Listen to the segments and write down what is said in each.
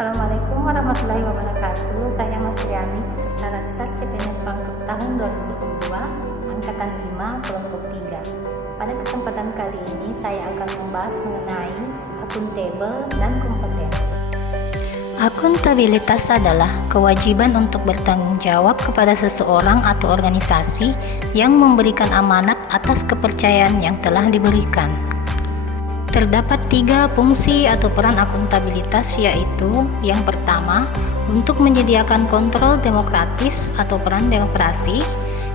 Assalamualaikum warahmatullahi wabarakatuh. Saya Mas Riani, peserta Ratsat CPNS Pangkep tahun 2022, Angkatan 5, Kelompok 3. Pada kesempatan kali ini, saya akan membahas mengenai akuntabel dan kompeten. Akuntabilitas adalah kewajiban untuk bertanggung jawab kepada seseorang atau organisasi yang memberikan amanat atas kepercayaan yang telah diberikan. Terdapat 3 fungsi atau peran akuntabilitas, yaitu yang pertama, untuk menyediakan kontrol demokratis atau peran demokrasi.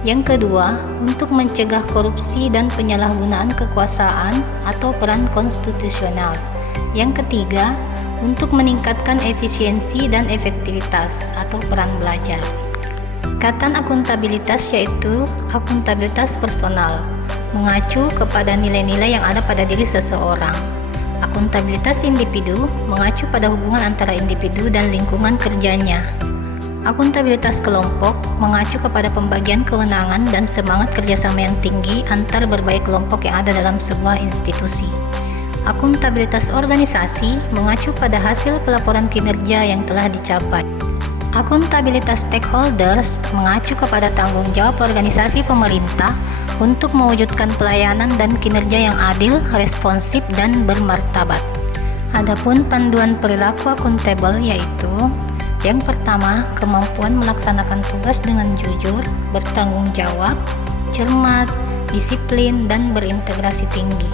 Yang kedua, untuk mencegah korupsi dan penyalahgunaan kekuasaan atau peran konstitusional. Yang ketiga, untuk meningkatkan efisiensi dan efektivitas atau peran belajar. Tingkatan akuntabilitas yaitu akuntabilitas personal, mengacu kepada nilai-nilai yang ada pada diri seseorang. Akuntabilitas individu mengacu pada hubungan antara individu dan lingkungan kerjanya. Akuntabilitas kelompok mengacu kepada pembagian kewenangan dan semangat kerjasama yang tinggi antar berbagai kelompok yang ada dalam sebuah institusi. Akuntabilitas organisasi mengacu pada hasil pelaporan kinerja yang telah dicapai. Akuntabilitas stakeholders mengacu kepada tanggung jawab organisasi pemerintah untuk mewujudkan pelayanan dan kinerja yang adil, responsif, dan bermartabat. Adapun panduan perilaku akuntabel yaitu yang pertama, kemampuan melaksanakan tugas dengan jujur, bertanggung jawab, cermat, disiplin, dan berintegrasi tinggi.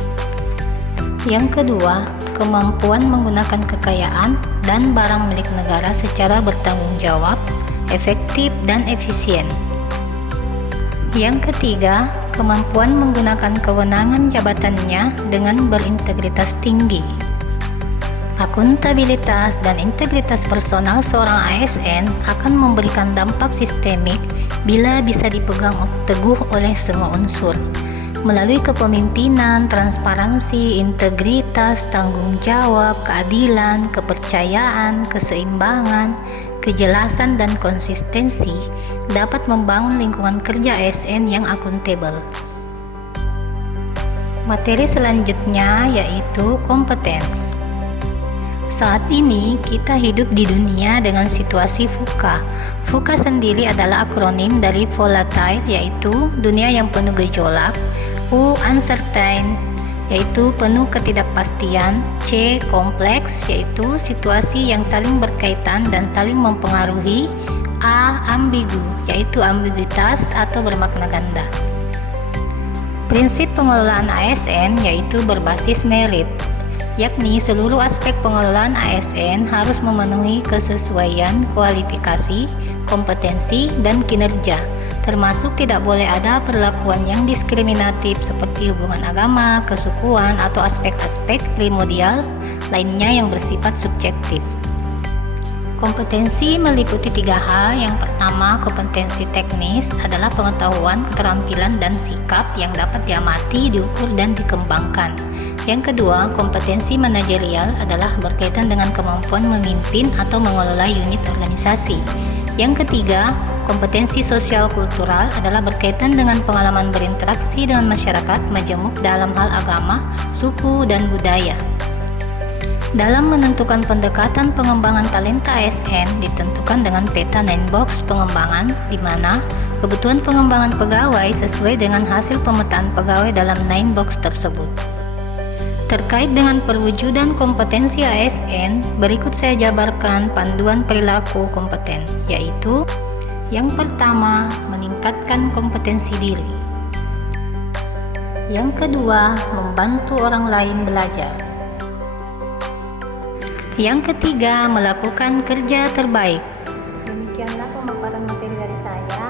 Yang kedua, kemampuan menggunakan kekayaan dan barang milik negara secara bertanggung jawab, efektif, dan efisien. Yang ketiga, kemampuan menggunakan kewenangan jabatannya dengan berintegritas tinggi. Akuntabilitas dan integritas personal seorang ASN akan memberikan dampak sistemik bila bisa dipegang teguh oleh semua unsur melalui kepemimpinan, transparansi, integritas, tanggung jawab, keadilan, kepercayaan, keseimbangan, kejelasan, dan konsistensi dapat membangun lingkungan kerja ASN yang akuntabel. Materi selanjutnya yaitu kompeten. Saat ini kita hidup di dunia dengan situasi VUCA. VUCA sendiri adalah akronim dari volatile, yaitu dunia yang penuh gejolak, U, uncertain, yaitu penuh ketidakpastian, C, kompleks, yaitu situasi yang saling berkaitan dan saling mempengaruhi, A, ambigu, yaitu ambiguitas atau bermakna ganda. Prinsip pengelolaan ASN yaitu berbasis merit, yakni seluruh aspek pengelolaan ASN harus memenuhi kesesuaian kualifikasi, kompetensi, dan kinerja, termasuk tidak boleh ada perlakuan yang diskriminatif seperti hubungan agama, kesukuan, atau aspek-aspek primordial lainnya yang bersifat subjektif. Kompetensi meliputi 3 hal. Yang pertama, kompetensi teknis adalah pengetahuan, keterampilan, dan sikap yang dapat diamati, diukur, dan dikembangkan. Yang kedua, kompetensi manajerial adalah berkaitan dengan kemampuan memimpin atau mengelola unit organisasi. Yang ketiga, kompetensi sosial kultural adalah berkaitan dengan pengalaman berinteraksi dengan masyarakat majemuk dalam hal agama, suku, dan budaya. Dalam menentukan pendekatan pengembangan talenta ASN ditentukan dengan peta 9 box pengembangan, di mana kebutuhan pengembangan pegawai sesuai dengan hasil pemetaan pegawai dalam 9 box tersebut. Terkait dengan perwujudan kompetensi ASN, berikut saya jabarkan panduan perilaku kompeten, yaitu yang pertama, meningkatkan kompetensi diri. Yang kedua, membantu orang lain belajar. Yang ketiga, melakukan kerja terbaik. Demikianlah pemaparan materi dari saya.